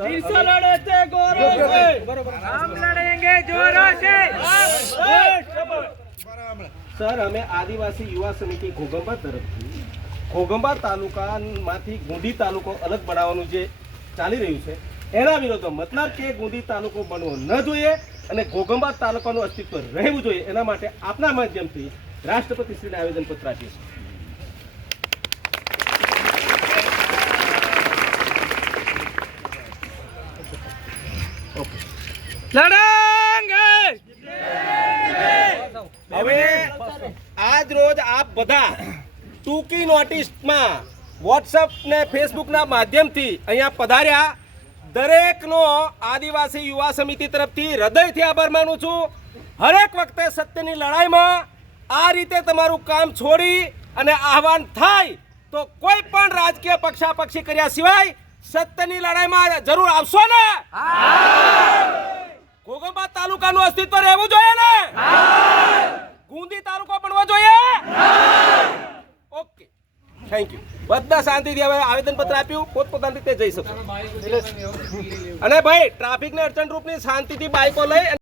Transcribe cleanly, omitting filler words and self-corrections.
तीसरा लड़े थे गौरव से, हम लड़ेंगे जोरों से। સર અમે આદિવાસી યુવા સમિતિ ઘોગંબા તરફથી ઘોગંબા તાલુકામાંથી ગુંડી તાલુકો અલગ બનાવવાનું જે ચાલી રહ્યું છે એના વિરોધમાં મતલબ કે ગુંડી તાલુકો બનવો ન જોઈએ અને ઘોગંબા તાલુકાનું અસ્તિત્વ રહેવું જોઈએ એના માટે આપના માધ્યમથી રાષ્ટ્રપતિશ્રીને આવેદનપત્ર આપીએ છીએ. હવે આજ રોજ આપ બધા ટૂંકી નોટિસમાં વોટ્સઅપ ને ફેસબુક ના માધ્યમથી અહીંયા પધાર્યા. દરેકનો આદિવાસી યુવા સમિતિ તરફથી હૃદયથી આભાર માનું છું. હરેક વખતે સત્યની લડાઈમાં આ રીતે તમારું કામ છોડી અને આહવાન થાય તો કોઈ પણ રાજકીય પક્ષાપક્ષી કર્યા સિવાય સત્યની લડાઈમાં જરૂર આવશો ને. ઘોગંબા તાલુકાનું અસ્તિત્વ રહેવું જોઈએ ને. ગુંદી તાલુકો બનવો જોઈએ. Okay, thank you. બધા શાંતિથી હવે આવેદનપત્ર આપ્યું, પોતપોતાની રીતે જઈ શકો. અને ભાઈ ટ્રાફિકને અડચણરૂપની શાંતિથી બાઇકો લઈ